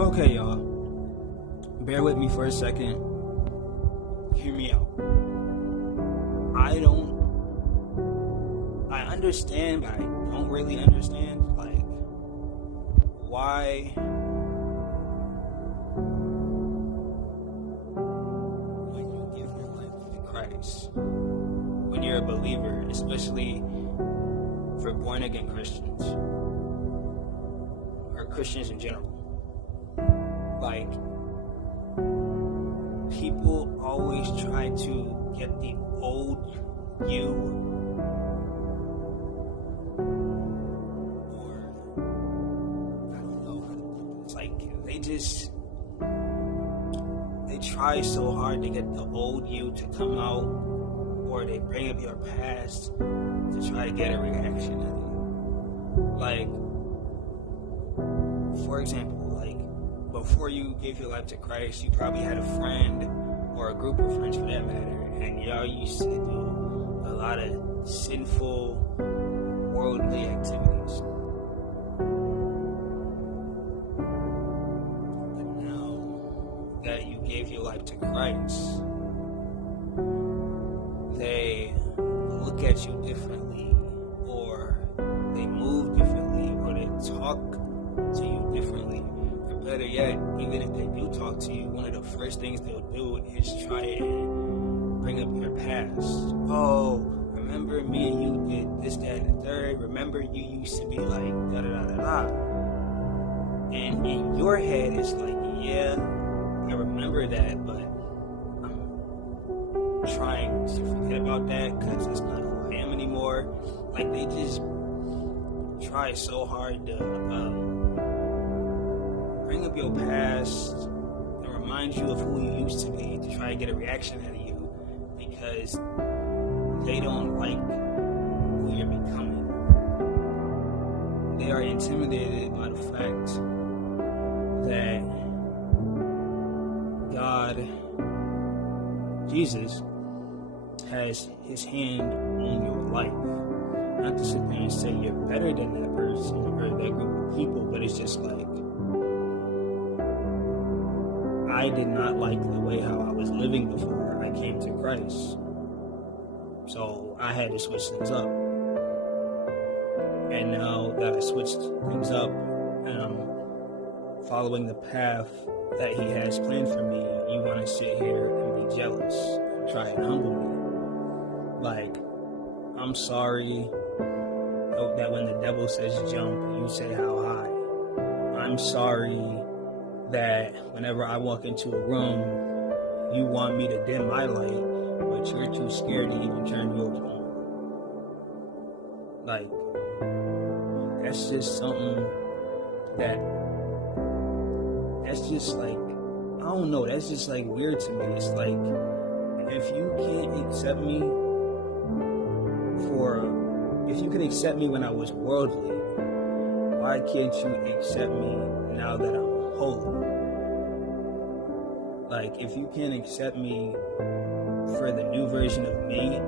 Okay, y'all. Bear with me for a second. Hear me out. I understand, but I don't really understand, like, why when you give your life to Christ, when you're a believer, especially for born again Christians, or Christians in general, like, people always try to get the old you, or I don't know, it's like they try so hard to get the old you to come out, or they bring up your past to try to get a reaction out of you. Like, for example, before you gave your life to Christ, you probably had a friend or a group of friends for that matter, and y'all used to do a lot of sinful, worldly activities. But now that you gave your life to Christ, they look at you differently, or they move differently, or they talk to you differently. Better yet, even if they do talk to you, one of the first things they'll do is try and bring up your past. Oh, remember me and you did this, that, and the third. Remember you used to be like da da da da da. And in your head, it's like, yeah, I remember that, but I'm trying to forget about that because it's not who I am anymore. Like, they just try so hard to bring up your past and remind you of who you used to be to try to get a reaction out of you, because they don't like who you're becoming. They are intimidated by the fact that God, Jesus, has his hand on your life. Not to sit there and say you're better than that person or that group of people, but it's just like, I did not like the way how I was living before I came to Christ. So I had to switch things up. And now that I switched things up and I'm following the path that he has planned for me, you want to sit here and be jealous and try and humble me. Like, I'm sorry that when the devil says jump, you say how high. I'm sorry that whenever I walk into a room, you want me to dim my light, but you're too scared to even turn yours on. Like, that's just something that's just like, I don't know, that's just like weird to me. It's like, if you could accept me when I was worldly, why can't you accept me now that I'm holy? Like, if you can't accept me for the new version of me,